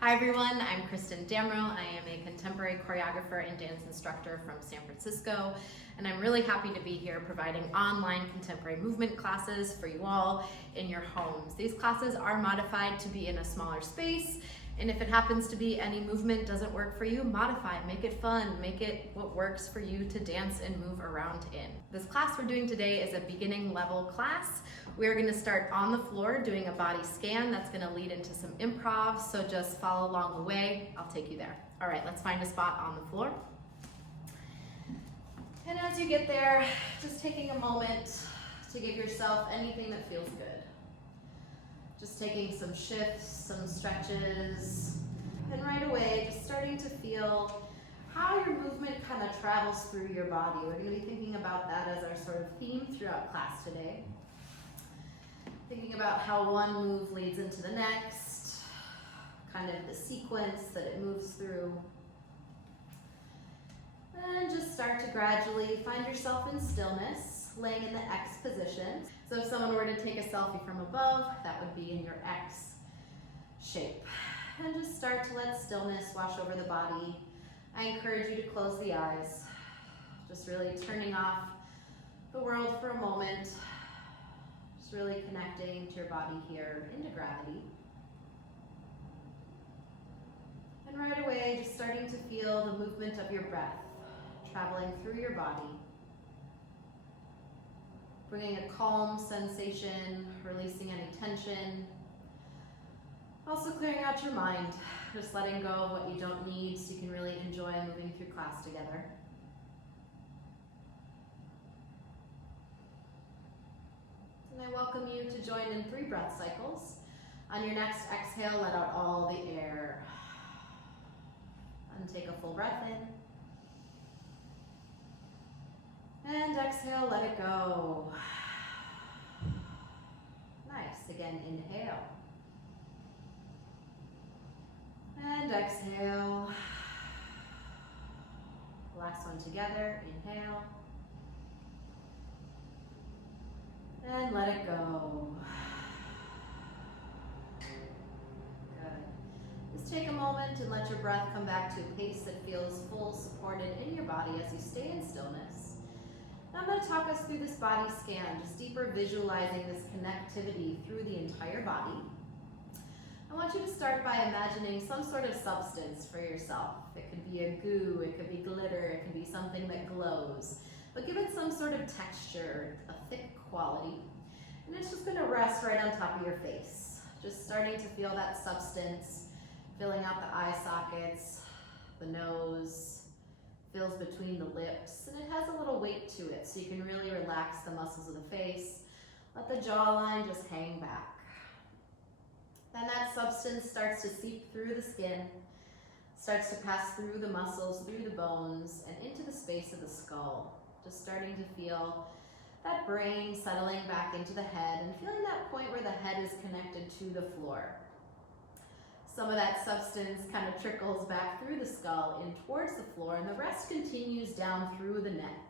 Hi everyone, I'm Kristen Damro. I am a contemporary choreographer and dance instructor from San Francisco, and I'm really happy to be here providing online contemporary movement classes for you all in your homes. These classes are modified to be in a smaller space, and if it happens to be any movement doesn't work for you, modify it, make it fun, make it what works for you to dance and move around in. This class we're doing today is a beginning level class. We're going to start on the floor doing a body scan that's going to lead into some improv, so just follow along the way. I'll take you there. All right, let's find a spot on the floor. And as you get there, just taking a moment to give yourself anything that feels good. Just taking some shifts, some stretches, and right away just starting to feel how your movement kind of travels through your body. We're going to be thinking about that as our sort of theme throughout class today. Thinking about how one move leads into the next, kind of the sequence that it moves through. And just start to gradually find yourself in stillness, laying in the X position. So if someone were to take a selfie from above, that would be in your X shape. And just start to let stillness wash over the body. I encourage you to close the eyes, just really turning off the world for a moment. Just really connecting to your body here into gravity. And right away, just starting to feel the movement of your breath traveling through your body. Bringing a calm sensation, releasing any tension. Also clearing out your mind, just letting go of what you don't need so you can really enjoy moving through class together. And I welcome you to join in 3 breath cycles. On your next exhale, let out all the air. And take a full breath in. And exhale, let it go. Nice. Again, inhale. And exhale. Last one together. Inhale. And let it go. Good. Just take a moment and let your breath come back to a pace that feels full, supported in your body as you stay in stillness. Now I'm going to talk us through this body scan, just deeper visualizing this connectivity through the entire body. I want you to start by imagining some sort of substance for yourself. It could be a goo, it could be glitter, it could be something that glows. But give it some sort of texture, a thick quality. And it's just going to rest right on top of your face. Just starting to feel that substance, filling out the eye sockets, the nose, fills between the lips, and it has a little weight to it, so you can really relax the muscles of the face. Let the jawline just hang back. Then that substance starts to seep through the skin, starts to pass through the muscles, through the bones, and into the space of the skull. Just starting to feel that brain settling back into the head and feeling that point where the head is connected to the floor. Some of that substance kind of trickles back through the skull in towards the floor, and the rest continues down through the neck.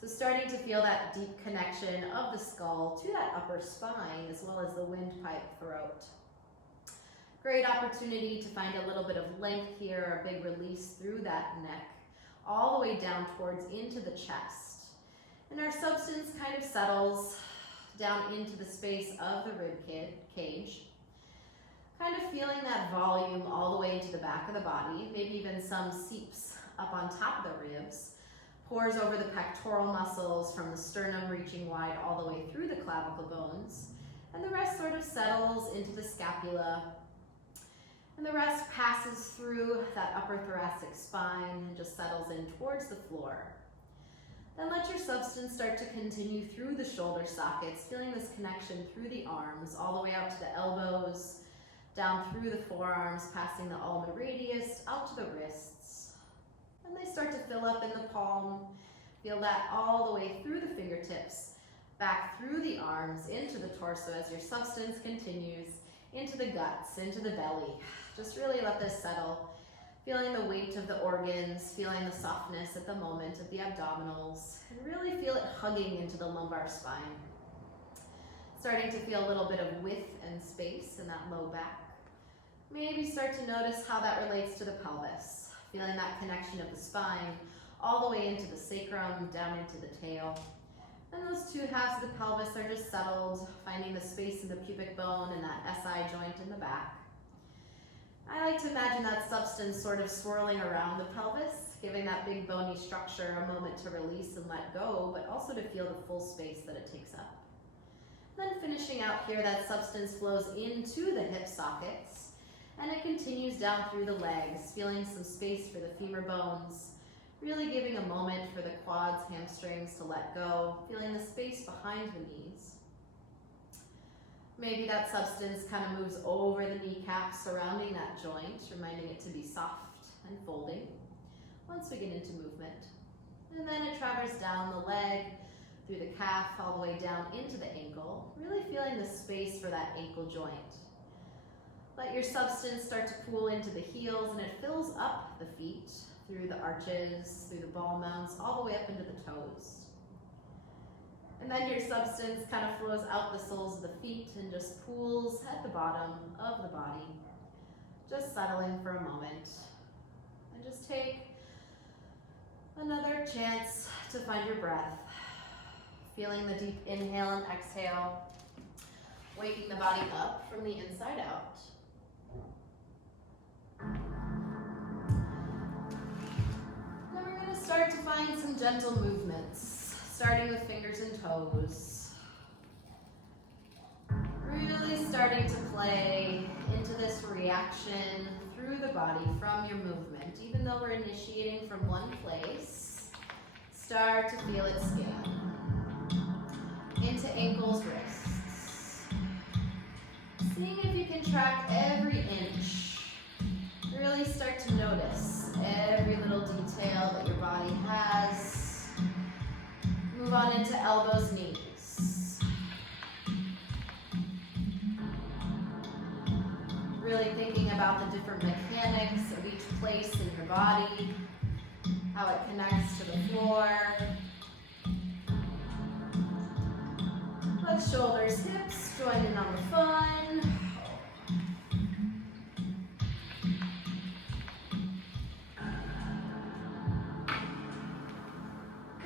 So starting to feel that deep connection of the skull to that upper spine, as well as the windpipe throat. Great opportunity to find a little bit of length here, a big release through that neck, all the way down towards into the chest. And our substance kind of settles down into the space of the rib cage. Kind of feeling that volume all the way into the back of the body, maybe even some seeps up on top of the ribs, pours over the pectoral muscles from the sternum reaching wide all the way through the clavicle bones, and the rest sort of settles into the scapula, and the rest passes through that upper thoracic spine and just settles in towards the floor. Then let your substance start to continue through the shoulder sockets, feeling this connection through the arms, all the way out to the elbows, down through the forearms, passing the ulnar radius, out to the wrists. And they start to fill up in the palm. Feel that all the way through the fingertips, back through the arms, into the torso as your substance continues, into the guts, into the belly. Just really let this settle. Feeling the weight of the organs, feeling the softness at the moment of the abdominals, and really feel it hugging into the lumbar spine. Starting to feel a little bit of width and space in that low back. Maybe start to notice how that relates to the pelvis, feeling that connection of the spine all the way into the sacrum, down into the tail. And those two halves of the pelvis are just settled, finding the space in the pubic bone and that SI joint in the back. I like to imagine that substance sort of swirling around the pelvis, giving that big bony structure a moment to release and let go, but also to feel the full space that it takes up. Then finishing out here, that substance flows into the hip sockets, and it continues down through the legs, feeling some space for the femur bones, really giving a moment for the quads, hamstrings to let go, feeling the space behind the knees. Maybe that substance kind of moves over the kneecaps surrounding that joint, reminding it to be soft and folding once we get into movement. And then it travels down the leg, through the calf, all the way down into the ankle, really feeling the space for that ankle joint. Let your substance start to pool into the heels, and it fills up the feet through the arches, through the ball mounts, all the way up into the toes. And then your substance kind of flows out the soles of the feet and just pools at the bottom of the body, just settling for a moment. And just take another chance to find your breath, feeling the deep inhale and exhale, waking the body up from the inside out. Then we're going to start to find some gentle movements, starting with fingers and toes. Really starting to play into this reaction through the body from your movement. Even though we're initiating from one place, start to feel it scan into ankles, wrists. Seeing if you can track every inch. Really start to notice every little detail that your body has. Move on into elbows, knees. Really thinking about the different mechanics of each place in your body, how it connects to the floor. Let shoulders, hips join in on the fun.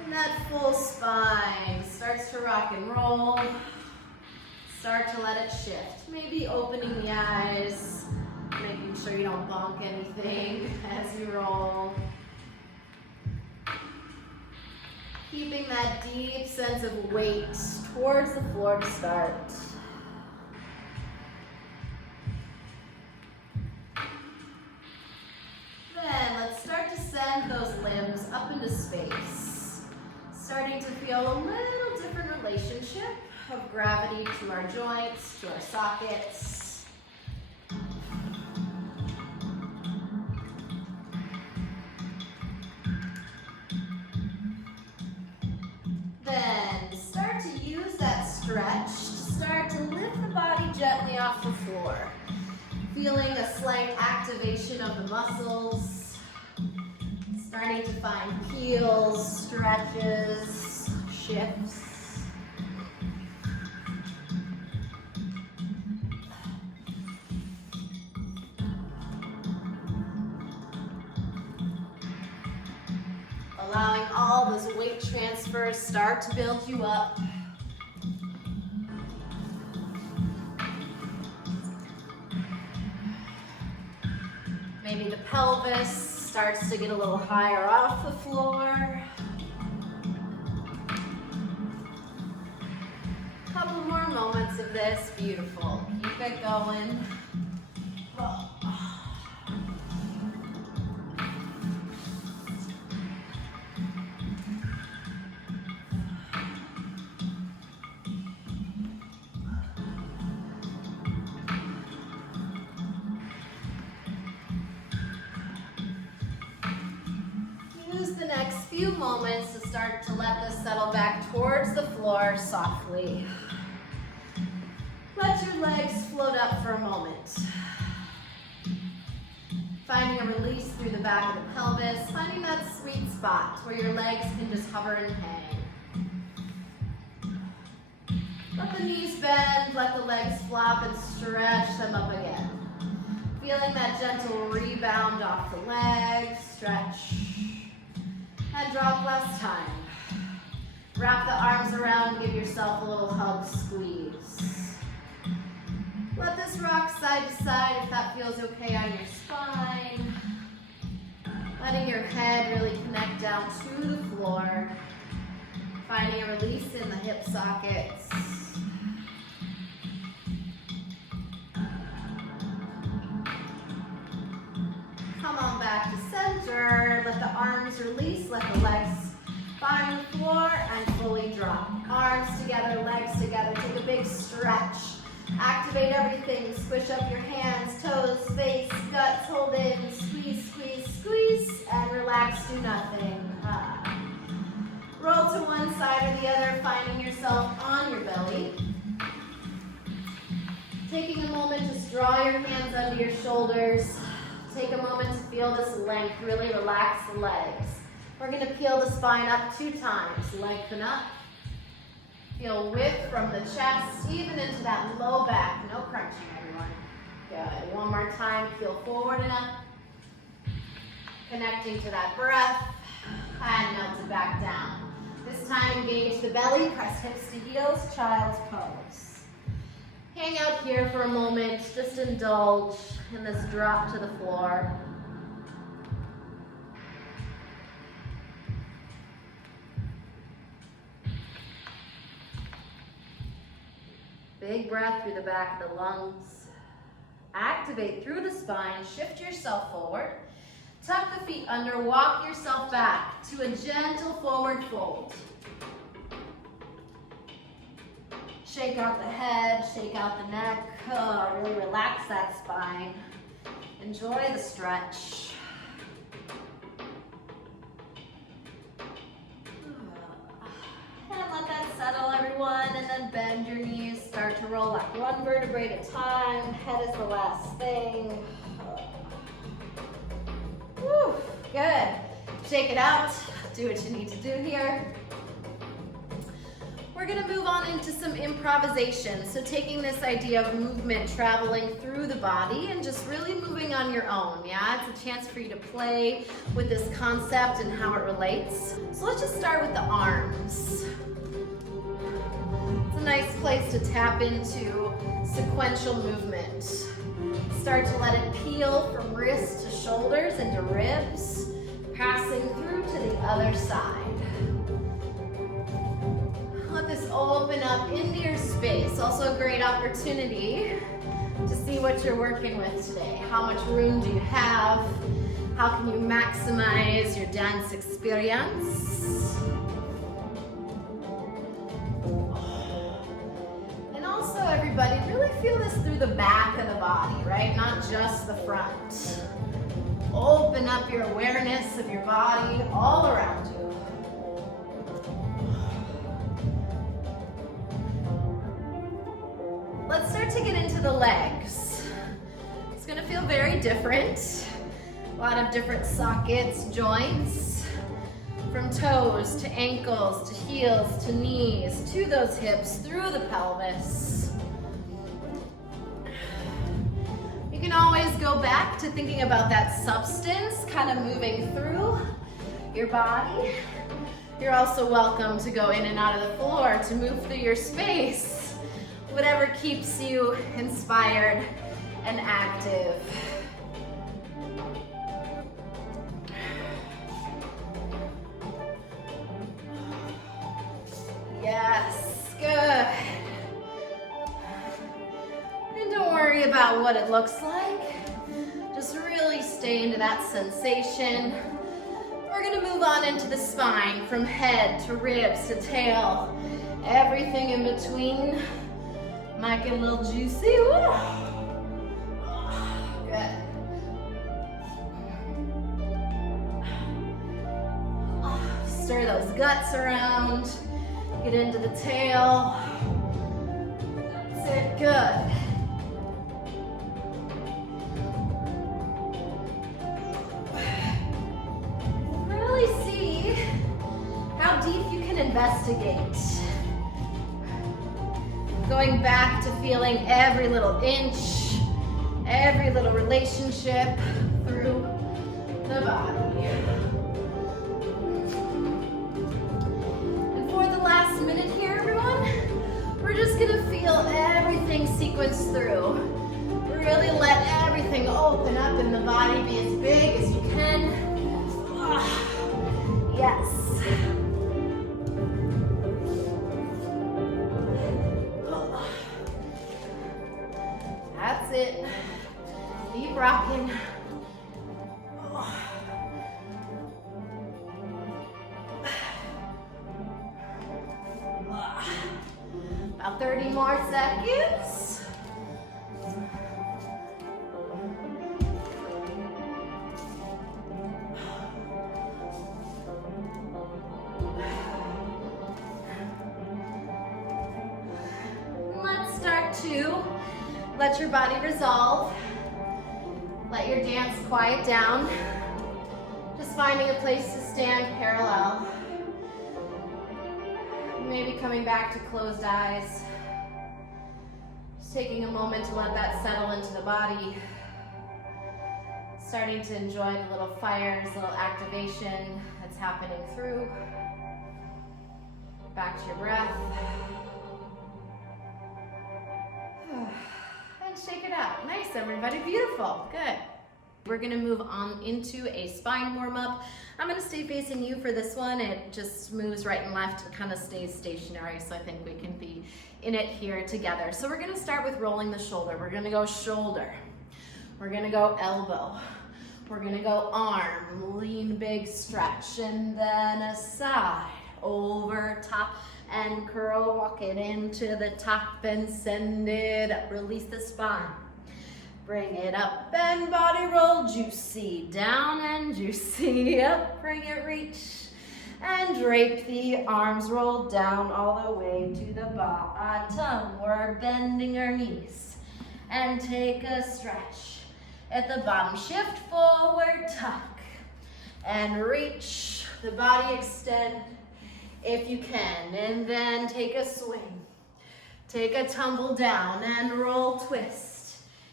And that full spine starts to rock and roll. Start to let it shift. Maybe opening the eyes, making sure you don't bonk anything as you roll. Keeping that deep sense of weight towards the floor to start. Then let's start to send those limbs up into space. Starting to feel a little different relationship of gravity to our joints, to our sockets. Then start to use that stretch to start to lift the body gently off the floor. Feeling a slight activation of the muscles. Starting to find peels, stretches, shifts. Allowing all those weight transfers start to build you up. Maybe the pelvis starts to get a little higher off the floor. Couple more moments of this, beautiful. Keep it going. Few moments to start to let this settle back towards the floor softly. Let your legs float up for a moment. Finding a release through the back of the pelvis, finding that sweet spot where your legs can just hover and hang. Let the knees bend, let the legs flop and stretch them up again. Feeling that gentle rebound off the legs, stretch, and drop last time. Wrap the arms around, give yourself a little hug, squeeze. Let this rock side to side if that feels okay on your spine. Letting your head really connect down to the floor. Finding a release in the hip sockets. Come on back to center. Let the arms release, let the legs find the floor and fully drop. Arms together, legs together. Take a big stretch. Activate everything. Squish up your hands, toes, face, guts. Hold in. Squeeze, squeeze, squeeze. And relax, do nothing. Roll to one side or the other, finding yourself on your belly. Taking a moment, just draw your hands under your shoulders. Take a moment to feel this length. Really relax the legs. We're going to peel the spine up 2 times. Lengthen up. Feel width from the chest, even into that low back. No crunching, everyone. Good. One more time. Feel forward and up. Connecting to that breath. And melt it back down. This time, engage the belly. Press hips to heels. Child's pose. Hang out here for a moment. Just indulge in this drop to the floor. Big breath through the back of the lungs. Activate through the spine. Shift yourself forward. Tuck the feet under. Walk yourself back to a gentle forward fold. Shake out the head. Shake out the neck. Really relax that spine. Enjoy the stretch. And let that settle, everyone, and then bend your knees. Start to roll up 1 vertebrae at a time. Head is the last thing. Woo, good. Shake it out. Do what you need to do here. We're going to move on into some improvisation. So taking this idea of movement, traveling through the body, and just really moving on your own. Yeah, it's a chance for you to play with this concept and how it relates. So let's just start with the arms. It's a nice place to tap into sequential movement. Start to let it peel from wrists to shoulders into ribs, passing through to the other side. Let this open up into your space. Also a great opportunity to see what you're working with today. How much room do you have? How can you maximize your dance experience? And also, everybody, really feel this through the back of the body, right? Not just the front. Open up your awareness of your body all around you. Let's start to get into the legs. It's going to feel very different. A lot of different sockets, joints, from toes to ankles to heels to knees to those hips, through the pelvis. You can always go back to thinking about that substance kind of moving through your body. You're also welcome to go in and out of the floor, to move through your space. Whatever keeps you inspired and active. Yes, good. And don't worry about what it looks like. Just really stay into that sensation. We're gonna move on into the spine, from head to ribs to tail. Everything in between. Might get a little juicy. Woo. Good. Stir those guts around. Get into the tail. That's it. Good. Really see how deep you can investigate. Going back to feeling every little inch, every little relationship through the body. And for the last minute here, everyone, we're just gonna feel everything sequence through. Really let everything open up in the body, be as big as you can. Yes. That's it. Keep rocking. About 30 more seconds. Let's start to let your body resolve. Let your dance quiet down. Just finding a place to stand parallel. Maybe coming back to closed eyes. Just taking a moment to let that settle into the body. Starting to enjoy the little fires, little activation that's happening through. Back to your breath. And shake it out. Nice, everybody. Beautiful. Good. We're going to move on into a spine warm-up. I'm going to stay facing you for this one. It just moves right and left and kind of stays stationary, so I think we can be in it here together. So we're going to start with rolling the shoulder. We're going to go shoulder. We're going to go elbow. We're going to go arm, lean, big stretch, and then aside, over, top, and curl. Walk it into the top and send it up. Release the spine. Bring it up and body roll, juicy, down and juicy, up, bring it, reach, and drape the arms, roll down all the way to the bottom. We're bending our knees, and take a stretch. At the bottom, shift forward, tuck, and reach, the body extend if you can, and then take a swing. Take a tumble down and roll, twist.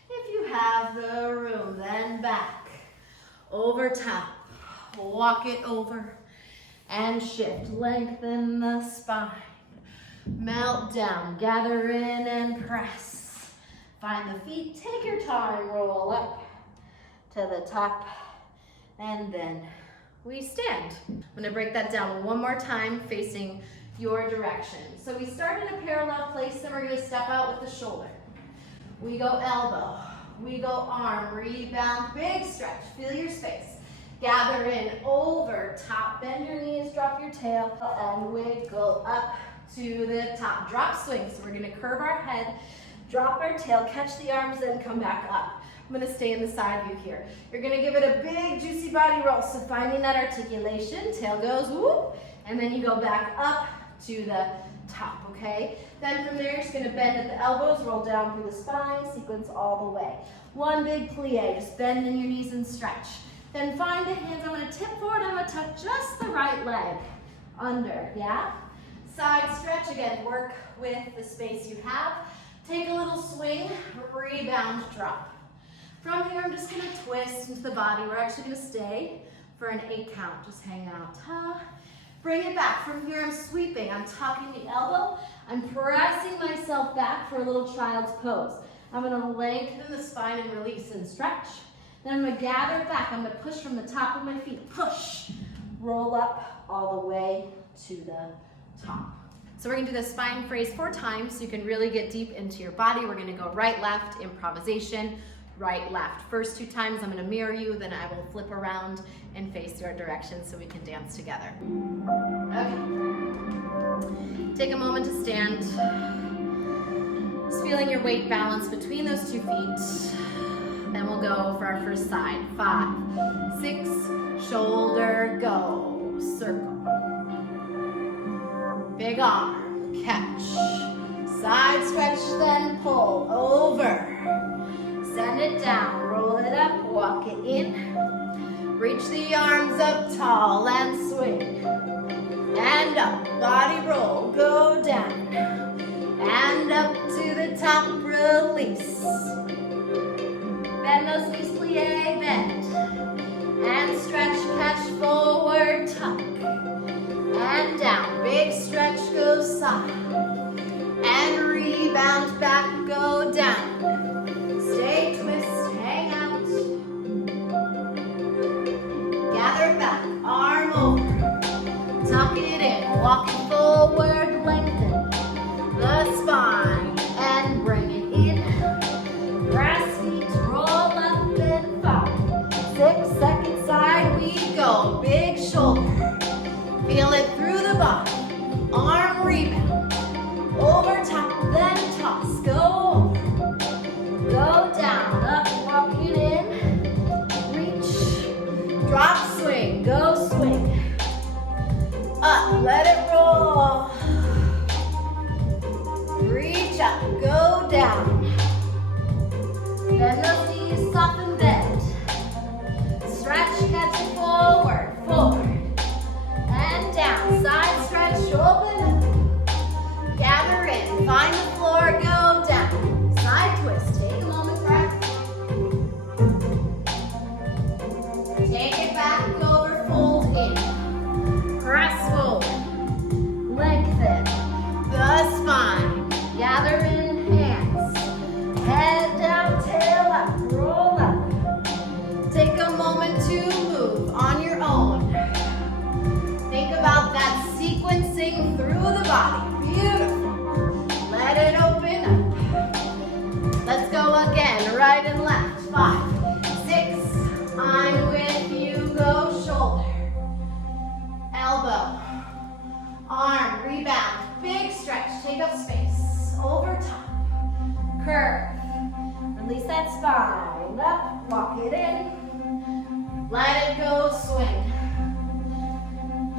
If you have the room, then back, over top, walk it over, and shift, lengthen the spine, melt down, gather in and press, find the feet, take your time, roll up to the top, and then we stand. I'm gonna break that down one more time, facing your direction. So we start in a parallel place, then we're gonna step out with the shoulder. We go elbow, we go arm, rebound, big stretch, feel your space. Gather in, over, top, bend your knees, drop your tail, and wiggle up to the top. Drop swing, so we're gonna curve our head, drop our tail, catch the arms, then come back up. I'm gonna stay in the side view here. You're gonna give it a big, juicy body roll, so finding that articulation, tail goes, whoop, and then you go back up to the top, okay? Then from there, you're just gonna bend at the elbows, roll down through the spine, sequence all the way. One big plie, just bend in your knees and stretch. Then find the hands, I'm gonna tip forward, I'm gonna tuck just the right leg under, yeah? Side stretch, again, work with the space you have. Take a little swing, rebound, drop. From here, I'm just gonna twist into the body. We're actually gonna stay for an 8 count, just hang out. Bring it back. From here, I'm sweeping. I'm tucking the elbow. I'm pressing myself back for a little child's pose. I'm gonna lengthen the spine and release and stretch. Then I'm gonna gather back. I'm gonna push from the top of my feet. Push, roll up all the way to the top. So we're gonna do the spine phrase 4 times so you can really get deep into your body. We're gonna go right, left, improvisation, right, left. First 2 times I'm gonna mirror you, then I will flip around and face your direction so we can dance together. Okay. Take a moment to stand. Just feeling your weight balance between those 2 feet. Then we'll go for our first side. 5, 6, shoulder, go, circle. Big arm, catch. Side stretch, then pull, over. Send it down, roll it up, walk it in. Reach the arms up tall and swing. And up, body roll, go down. And up to the top, release. Bend those knees, plie, bend. And stretch, catch, forward, tuck. And down, big stretch, go side. And rebound back, go down. Stay, twist, hang out. Gather back, arm over. Tuck it in, walk it forward, lengthen the spine. And bring it in. Grass feet, roll up and 5, 6 seconds side we go. Big shoulder. Feel it through the body. Arm rebound. Over top, then toss. Go over. Go down, up, walk it in. Reach. Drop, swing. Go swing. Up, let it roll. Reach up, go down. Bend those knees, soften, bend. Stretch, catch it forward, forward. And down, side stretch, open up. Gather in, find the floor, go down. Side twist, take a moment, breath. Take it back, over, fold in. Press forward, lengthen the spine. Gather in, hands. Head down, tail up, roll up. Take a moment to move on your own. Think about that sequencing through the body. Beautiful. Let it open up. Let's go again, right and left. 5, 6, I'm with you, go shoulder. Elbow, arm, rebound, big stretch, take up space, over top, curve, release that spine, up, walk it in, let it go, swing,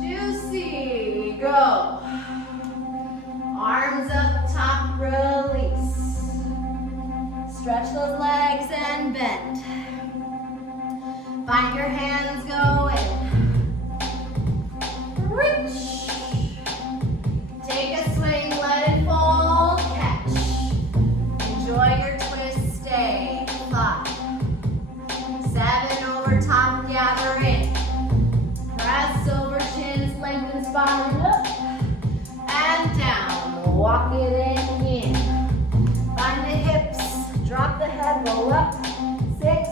juicy, go, arms up top, release, stretch those legs and bend, find your hands, go in, reach, take a swing, let it fall, catch, enjoy your twist, stay, 5, 7, over top, gather in, press over chins, lengthen spine, up, and down, walk it in, find the hips, drop the head, roll up, 6,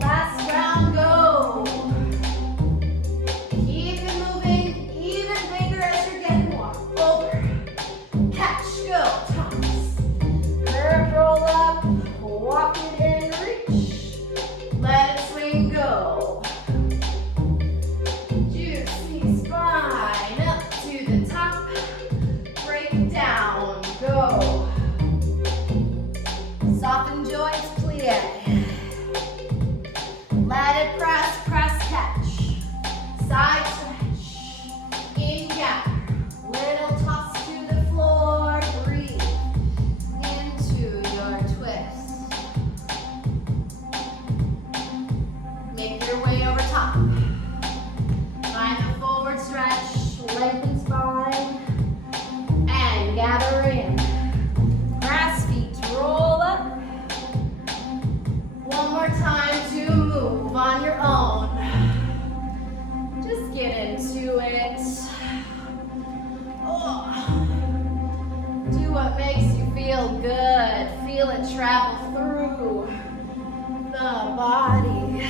last round, go, keep it moving, even bigger as you're getting warm, over, catch, go, toss, curve, roll up, walk it in, reach, let it swing, go, juicy spine, up to the top, break down, go, soften joints, plie, let it press, press, catch, side stretch, in gather, little toss to the floor, breathe into your twist. Make your way over top. Find the forward stretch, lengthen spine, and gather in. Grass feet, roll up. One more time to move on your own. Just get into it. Oh. Do what makes you feel good. Feel it travel through the body.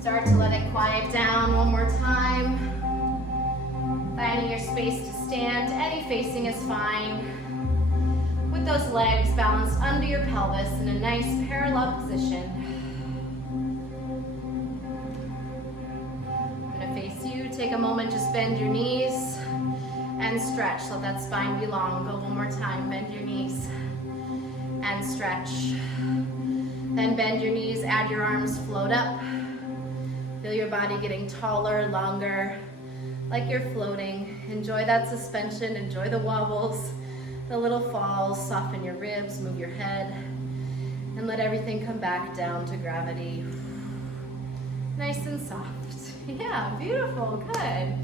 Start to let it quiet down one more time. Finding your space to stand. Any facing is fine. With those legs balanced under your pelvis in a nice parallel position. I'm going to face you. Take a moment, just bend your knees and stretch. Let that spine be long. Go one more time. Bend your knees and stretch. Then bend your knees, add your arms, float up. Feel your body getting taller, longer, like you're floating. Enjoy that suspension, enjoy the wobbles, the little falls, soften your ribs, move your head, and let everything come back down to gravity. Nice and soft. Yeah, beautiful, good.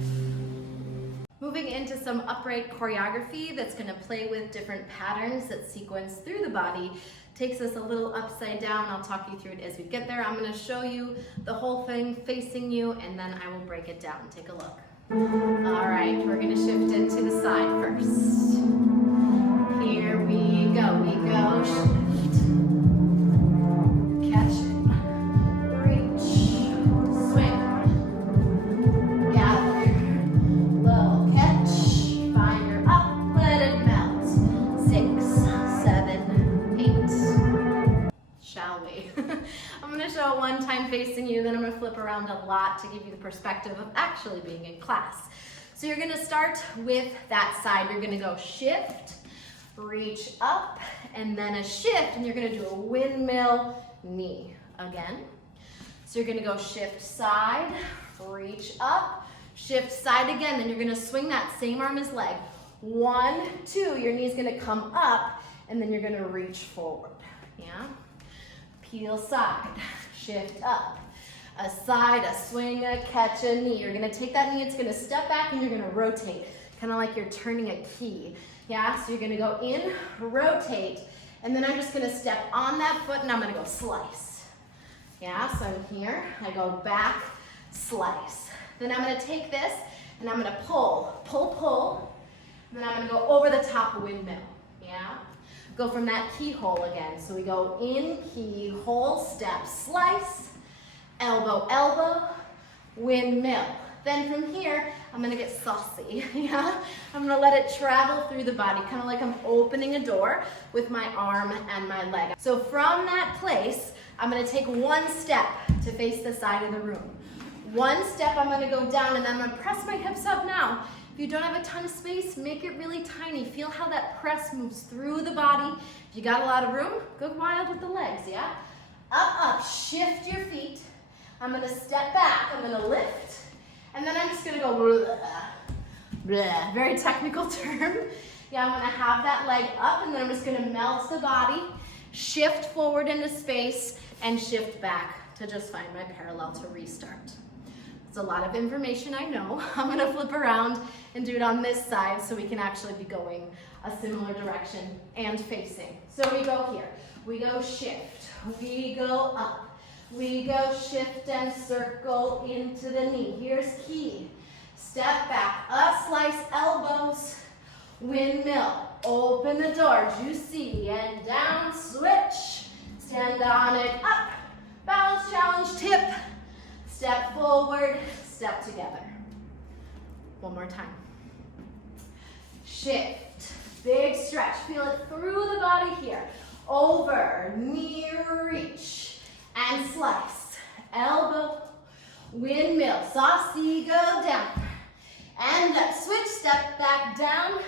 Moving into some upright choreography that's gonna play with different patterns that sequence through the body. Takes us a little upside down. I'll talk you through it as we get there. I'm gonna show you the whole thing facing you, and then I will break it down. Take a look. All right, we're gonna shift it to the side first. Here we go, shift. Catch it. Show one time facing you, then I'm going to flip around a lot to give you the perspective of actually being in class. So you're going to start with that side. You're going to go shift, reach up, and then a shift, and you're going to do a windmill knee again. So you're going to go shift side, reach up, shift side again, then you're going to swing that same arm as leg. 1, 2, your knee's going to come up, and then you're going to reach forward. Yeah? Peel side, shift up, a side, a swing, a catch, a knee. You're gonna take that knee, it's gonna step back, and you're gonna rotate, kind of like you're turning a key. Yeah, so you're gonna go in, rotate, and then I'm just gonna step on that foot, and I'm gonna go slice. Yeah, so I'm here, I go back, slice. Then I'm gonna take this, and I'm gonna pull, pull, pull, and then I'm gonna go over the top windmill. Yeah. Go from that keyhole again. So we go in, keyhole, step, slice, elbow, elbow, windmill. Then from here, I'm gonna get saucy, yeah? I'm gonna let it travel through the body, kind of like I'm opening a door with my arm and my leg. So from that place, I'm gonna take one step to face the side of the room. One step, I'm gonna go down, and I'm gonna press my hips up now. If you don't have a ton of space, make it really tiny. Feel how that press moves through the body. If you got a lot of room, go wild with the legs, yeah? Up, up, shift your feet. I'm gonna step back, I'm gonna lift, and then I'm just gonna go blah, blah. Very technical term. Yeah, I'm gonna have that leg up, and then I'm just gonna melt the body, shift forward into space, and shift back to just find my parallel to restart. It's a lot of information, I know. I'm gonna flip around and do it on this side so we can actually be going a similar direction and facing. So we go here, we go shift, we go up, we go shift and circle into the knee. Here's key, step back, up, slice, elbows, windmill, open the door, juicy, and down, switch, stand on it, up, balance, challenge, tip, step forward, step together. One more time. Shift, big stretch. Feel it through the body here. Over, knee reach, and slice. Elbow, windmill, saucy, go down. And up, switch, step back down.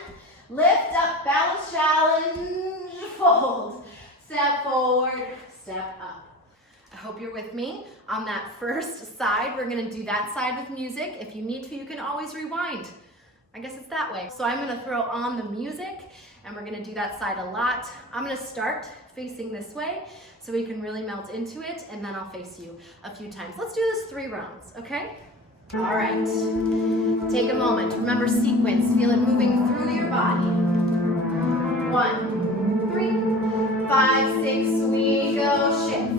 Lift up, balance, challenge, fold. Step forward, step up. I hope you're with me on that first side. We're gonna do that side with music. If you need to, you can always rewind. I guess it's that way. So I'm gonna throw on the music, and we're gonna do that side a lot. I'm gonna start facing this way so we can really melt into it, and then I'll face you a few times. Let's do this 3 rounds, okay? All right, take a moment. Remember sequence, feel it moving through your body. 1, 3, 5, 6, we go shift.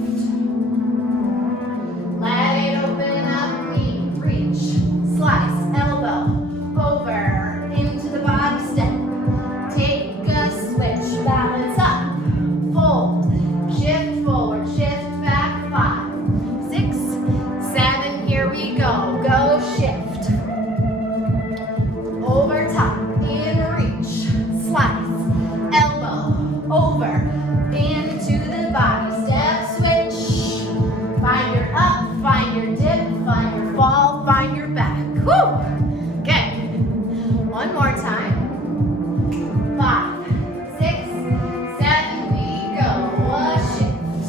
Let it open up, knee, reach, slice, elbow, over, into the body step. Take a switch, balance up, fold, shift forward, shift back, 5, 6, 7, here we go. Go shift, over top, in reach, slice, elbow, over, into the body, step switch, find your up, find your dip, find your fall, find your back. Woo! Okay. One more time. 5, 6, 7, we go. A shift.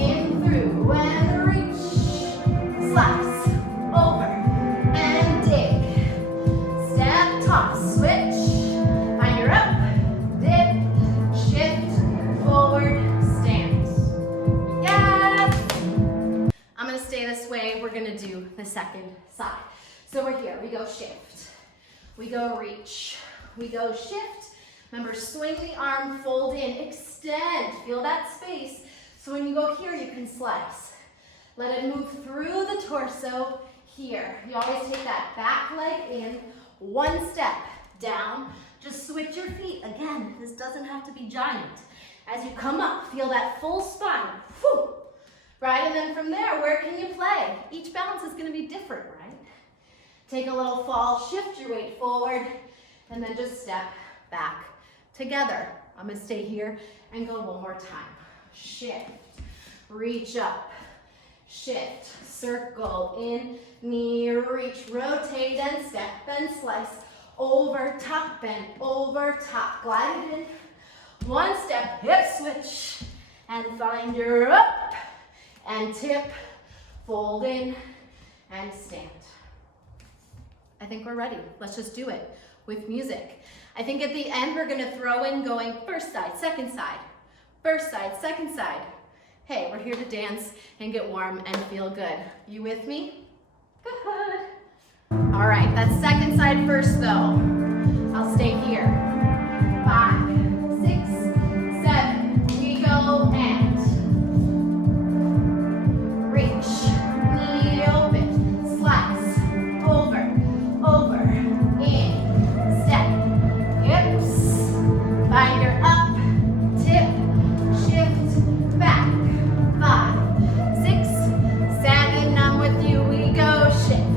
In through and reach. Slice. Over. And dig. Step, toss, switch. Find your up. Dip. Shift. Forward. Stand. Yes! to the second side. So we're here, we go shift, we go reach, we go shift. Remember, swing the arm, fold in, extend, feel that space. So when you go here, you can slice. Let it move through the torso here. You always take that back leg in, one step down. Just switch your feet. Again, this doesn't have to be giant. As you come up, feel that full spine. Whew. Right, and then from there, where can you play? Each balance is gonna be different, right? Take a little fall, shift your weight forward, and then just step back together. I'm gonna stay here and go one more time. Shift, reach up, shift, circle, in, knee, reach, rotate and step and slice. Over, top, bend, over, top, glide it in. One step, hip switch, and find your up, and tip, fold in, and stand. I think we're ready. Let's just do it with music. I think at the end, we're gonna throw in going first side, second side, first side, second side. Hey, we're here to dance and get warm and feel good. You with me? Good. All right, that's second side first though. I'll stay here. 5, 6, 7, we go and reach, knee open, slice, over, over, in, step, hips, find your up, tip, shift, back, 5, 6, 7, I'm with you, we go shift.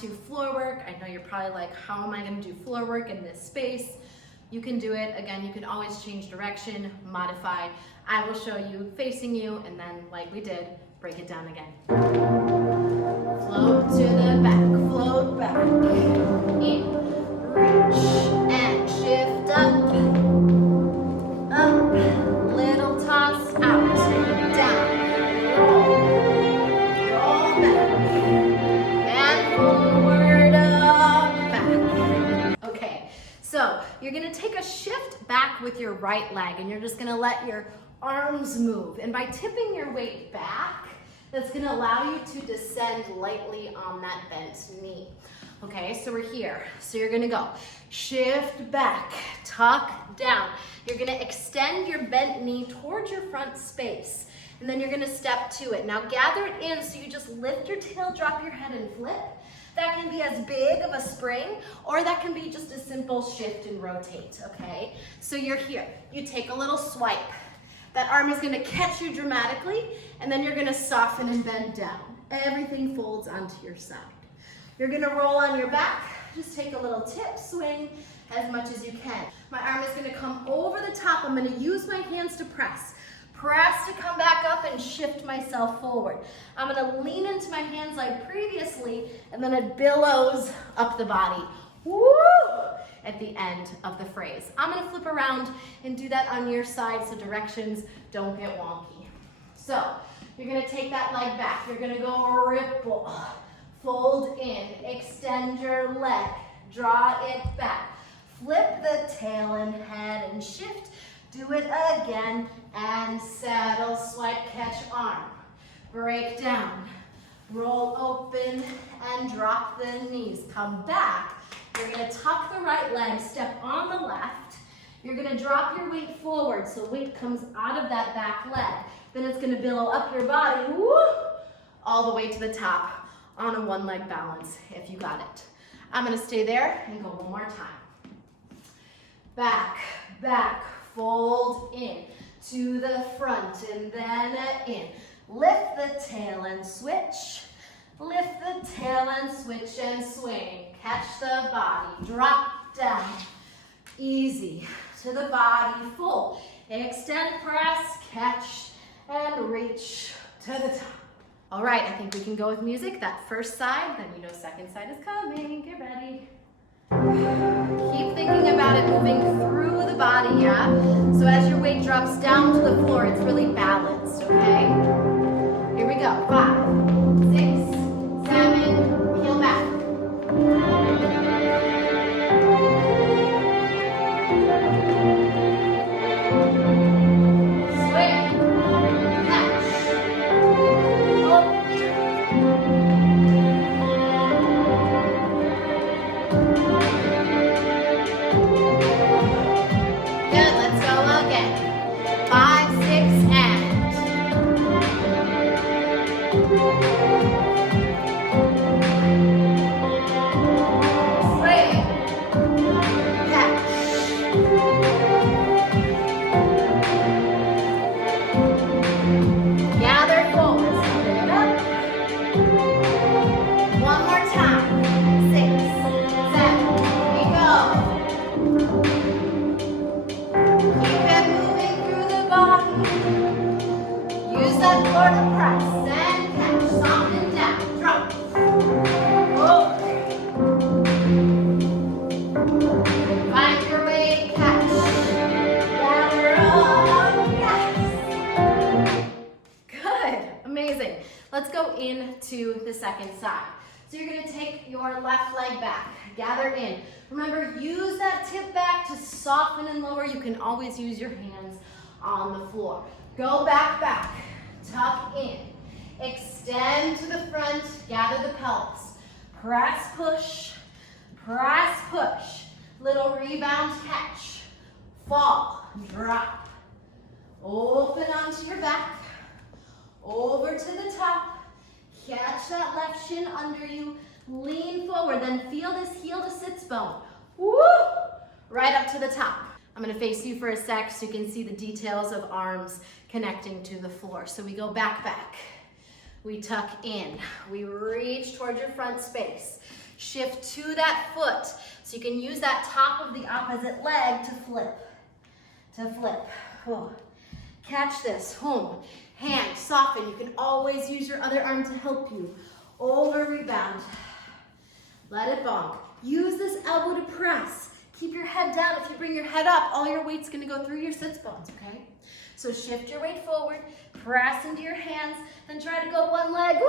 To floor work. I know you're probably like, how am I going to do floor work in this space? You can do it. Again, you can always change direction, modify. I will show you facing you, and then like we did, break it down again. Float to the back, float back, in, reach, and shift up, up, little toss out, down, roll back, forward, up, back. Okay, so you're gonna take a shift back with your right leg, and you're just gonna let your arms move. And by tipping your weight back, that's gonna allow you to descend lightly on that bent knee. Okay, so we're here. So you're gonna go shift back, tuck down. You're gonna extend your bent knee towards your front space. And then you're gonna step to it. Now gather it in so you just lift your tail, drop your head and flip. That can be as big of a spring, or that can be just a simple shift and rotate, okay? So you're here, you take a little swipe. That arm is gonna catch you dramatically, and then you're gonna soften and bend down. Everything folds onto your side. You're gonna roll on your back. Just take a little tip swing as much as you can. My arm is gonna come over the top. I'm gonna use my hands to press. Press to come back up and shift myself forward. I'm gonna lean into my hands like previously, and then it billows up the body. Woo! At the end of the phrase. I'm gonna flip around and do that on your side so directions don't get wonky. So, you're gonna take that leg back. You're gonna go ripple, fold in, extend your leg, draw it back. Flip the tail and head and shift. Do it again and settle, swipe, catch, arm. Break down, roll open and drop the knees. Come back. You're gonna tuck the right leg, step on the left. You're gonna drop your weight forward so weight comes out of that back leg. Then it's gonna billow up your body, woo, all the way to the top on a one leg balance if you got it. I'm gonna stay there and go one more time. Back, back, fold in to the front and then in. Lift the tail and switch. Lift the tail and switch and swing. Catch the body, drop down. Easy to the body, full. Extend, press, catch, and reach to the top. All right, I think we can go with music. That first side, then you know second side is coming. Get ready. Keep thinking about it moving through the body, yeah? So as your weight drops down to the floor, it's really balanced, okay? Here we go. 5, 6, 7, heel back. Into the second side. So you're going to take your left leg back, gather in. Remember, use that tip back to soften and lower. You can always use your hands on the floor. Go back, back, tuck in, extend to the front, gather the pelvis. Press, push, little rebound catch, fall, drop, open onto your back, over to the top. Catch that left shin under you, lean forward, then feel this heel to sits bone. Woo! Right up to the top. I'm gonna face you for a sec so you can see the details of arms connecting to the floor. So we go back, back. We tuck in. We reach towards your front space. Shift to that foot so you can use that top of the opposite leg to flip. Oh. Catch this, home. Hand, soften. You can always use your other arm to help you. Over, rebound. Let it bonk. Use this elbow to press. Keep your head down. If you bring your head up, all your weight's gonna go through your sits bones, okay? So shift your weight forward, press into your hands, then try to go one leg. Woo!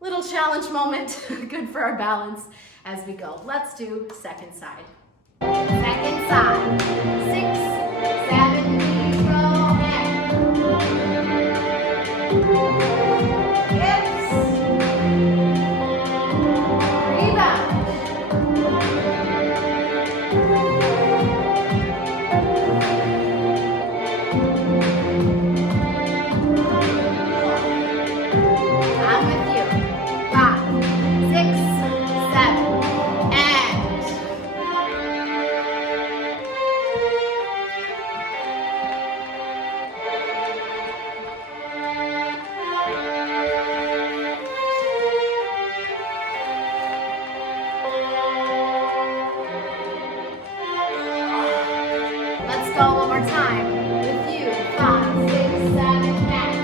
Little challenge moment. Good for our balance as we go. Let's do second side. Second side. 6, 7, knees roll in. Hips. Rebound. I'm with you. 5, 6, 7, and time with you. 5, 6, 7, and.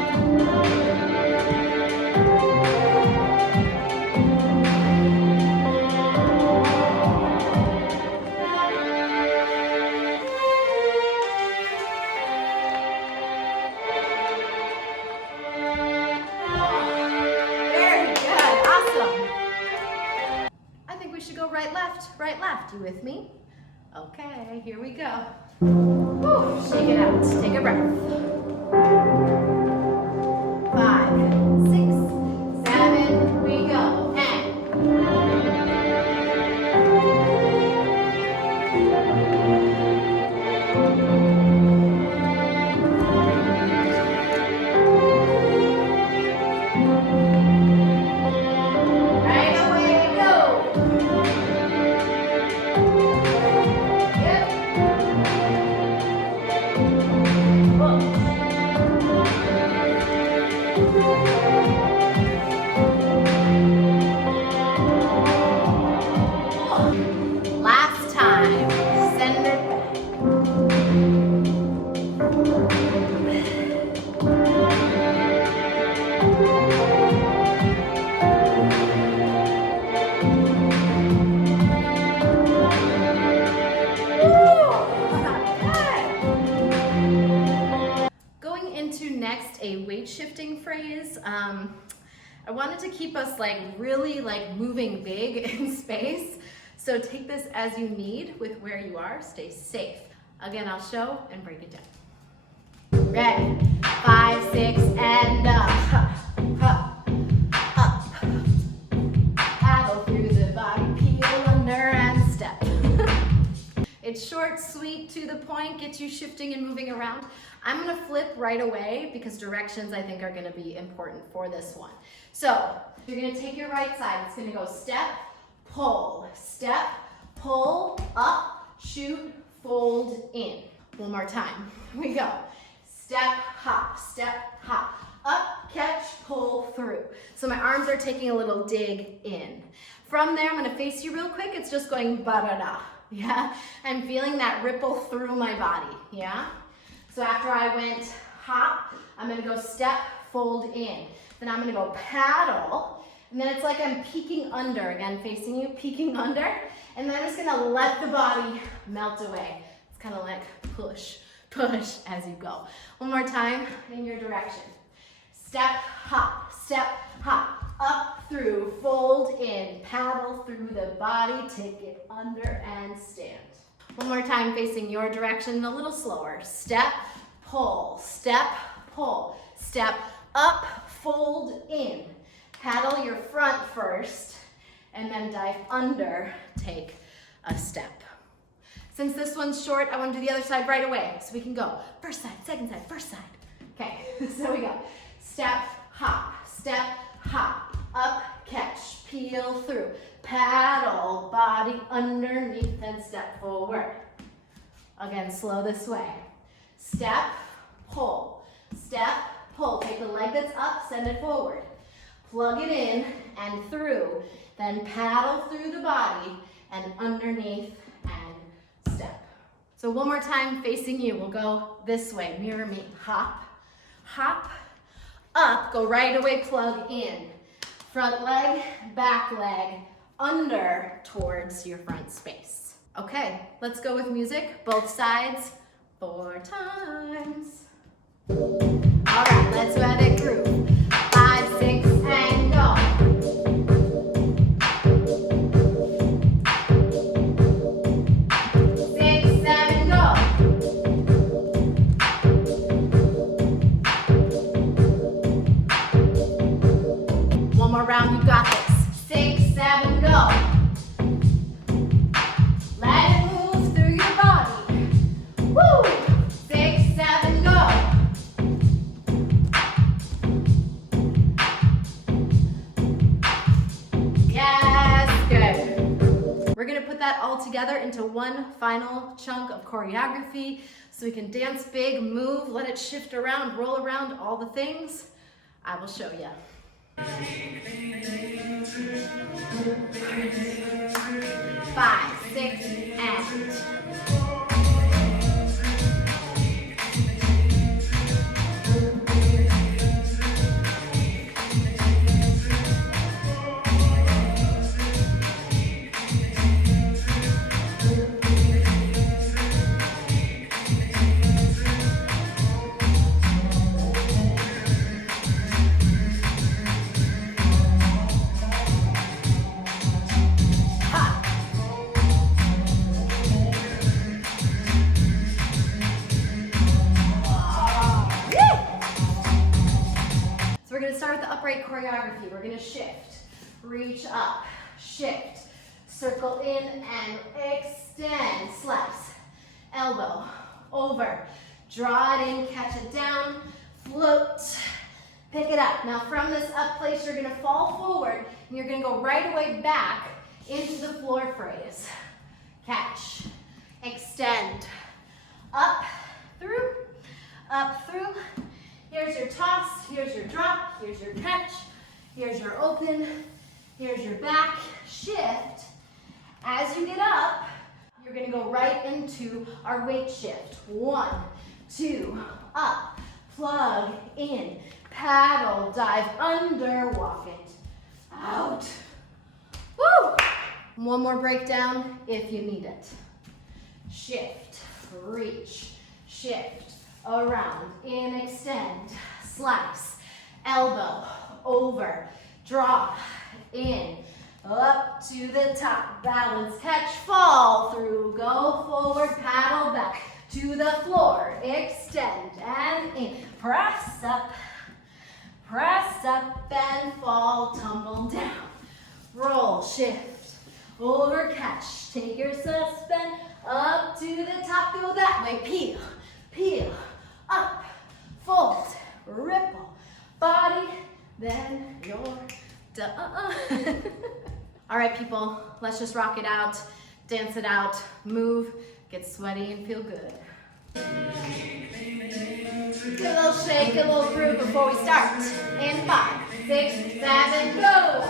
Very good, awesome. I think we should go right, left, right, left. You with me? Okay, here we go. Woo, shake it out, take a breath. 5, 6, 7, we go, and. Right away, go. Yep. Last time, send it back. Going into next a weight shifting phrase. I wanted to keep us really moving big in space. So take this as you need with where you are. Stay safe. Again, I'll show and break it down. Ready? 5, 6, and up, up, up. Paddle through the body, peel under and step. It's short, sweet, to the point, gets you shifting and moving around. I'm gonna flip right away because directions I think are gonna be important for this one. So you're gonna take your right side. It's gonna go step, pull, up, shoot, fold, in. One more time. Here we go. Step, hop, up, catch, pull, through. So my arms are taking a little dig in. From there, I'm gonna face you real quick. It's just going ba-da-da, yeah? I'm feeling that ripple through my body, yeah? So after I went hop, I'm gonna go step, fold, in. Then I'm gonna go paddle, and then it's like I'm peeking under, again, facing you, peeking under, and then I'm just gonna let the body melt away. It's kind of like push, push as you go. One more time in your direction. Step, hop, up, through, fold, in, paddle through the body, take it under and stand. One more time facing your direction, a little slower. Step, pull, step up, fold, in. Paddle your front first, and then dive under, take a step. Since this one's short, I want to do the other side right away, so we can go first side, second side, first side. Okay, so we go step, hop, up, catch, peel through, paddle, body underneath, and step forward. Again, slow this way. Step, pull, take the leg that's up, send it forward. Plug it in and through, then paddle through the body and underneath and step. So one more time facing you, we'll go this way, mirror me. Hop, up, go right away, plug in. Front leg, back leg, under towards your front space. Okay, let's go with music, both sides, 4 times. All right, let's let it groove. 5, 6, and go. 6, 7, go. One more round, you got this. 6, 7, go. Let it move through your body. Woo! 6, 7, go. Yes, good. We're gonna put that all together into one final chunk of choreography so we can dance big, move, let it shift around, roll around, all the things. I will show you. 5, 6, and upright choreography. We're gonna shift, reach up, shift, circle in and extend, slice, elbow, over, draw it in, catch it down, float, pick it up. Now from this up place, you're gonna fall forward and you're gonna go right away back into the floor phrase. Catch, extend, up, through, here's your toss, here's your drop, here's your catch, here's your open, here's your back, shift. As you get up, you're gonna go right into our weight shift. 1, 2, up, plug in, paddle, dive under, walk it out. Woo! One more breakdown if you need it. Shift, reach, shift, around, in, extend, slice, elbow, over, drop, in, up to the top, balance, catch, fall, through, go forward, paddle back to the floor, extend and in, press up and fall, tumble down, roll, shift, over, catch, take your suspend, up to the top, go that way, peel, up, fold, ripple, body, then you're done. All right, people, let's just rock it out, dance it out, move, get sweaty and feel good. Do a little shake, a little groove before we start. In 5, 6, 7, go.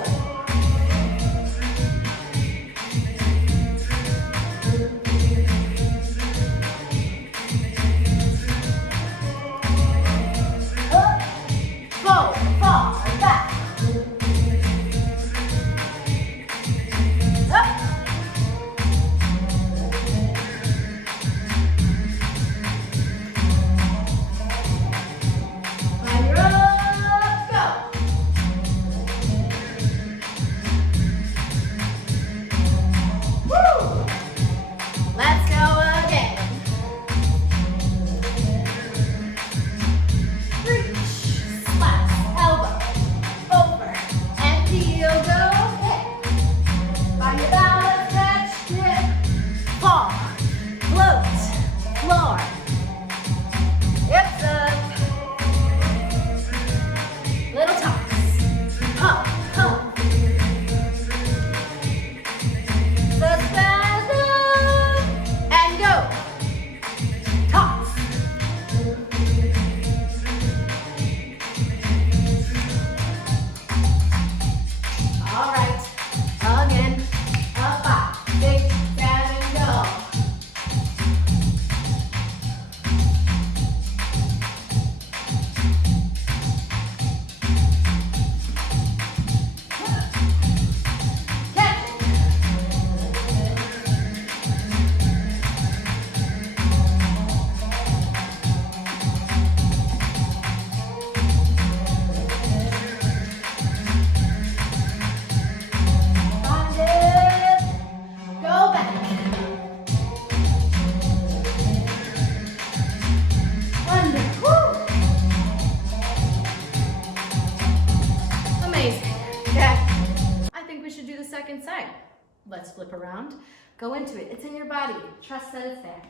Let's flip around. Go into it. It's in your body. Trust that it's there.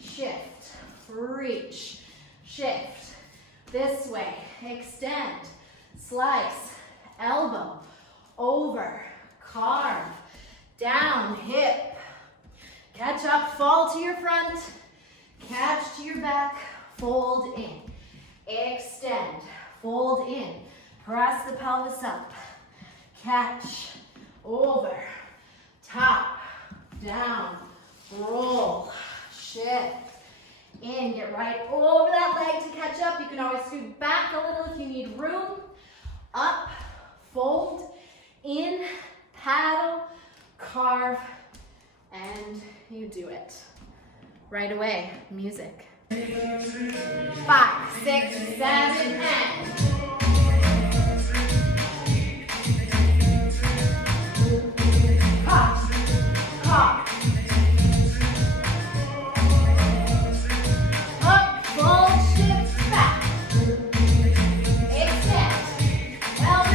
Shift, reach, shift. This way. Extend, slice, elbow, over, carve, down, hip. Catch up, fall to your front, catch to your back, fold in. Extend, fold in. Press the pelvis up. Catch, over, top, down, roll, shift, in, get right over that leg to catch up. You can always scoot back a little if you need room. Up, fold, in, paddle, carve, and you do it. Right away, music. 5, 6, 7, and up, fold, shift, back, extend, elbow,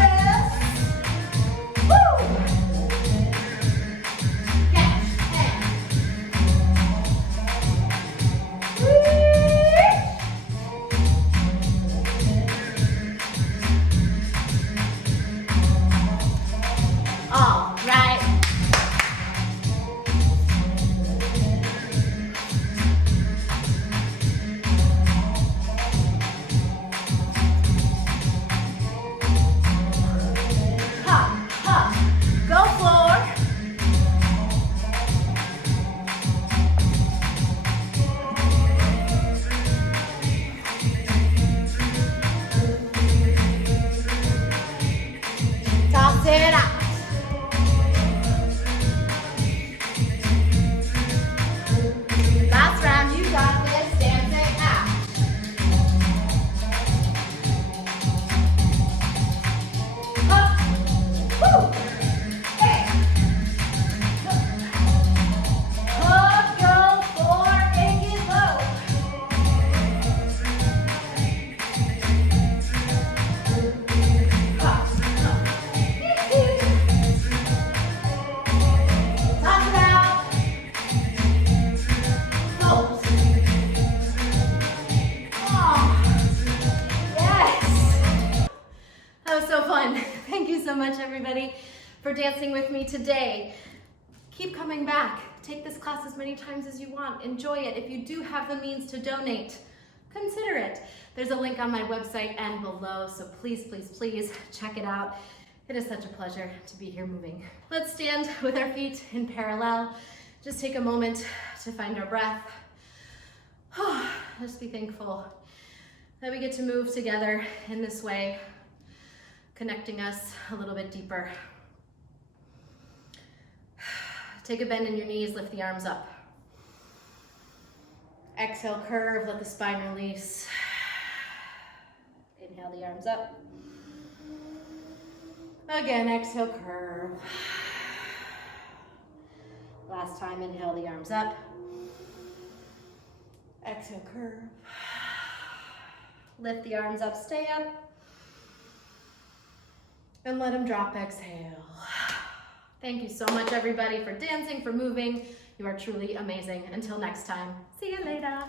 dancing with me today. Keep coming back. Take this class as many times as you want. Enjoy it. If you do have the means to donate, consider it. There's a link on my website and below, so please, please, please check it out. It is such a pleasure to be here moving. Let's stand with our feet in parallel. Just take a moment to find our breath. Just be thankful that we get to move together in this way, connecting us a little bit deeper. Take a bend in your knees, lift the arms up. Exhale, curve, let the spine release. Inhale the arms up. Again, exhale, curve. Last time, inhale the arms up. Exhale, curve. Lift the arms up, stay up. And let them drop, exhale. Thank you so much, everybody, for dancing, for moving. You are truly amazing. Until next time, see you later.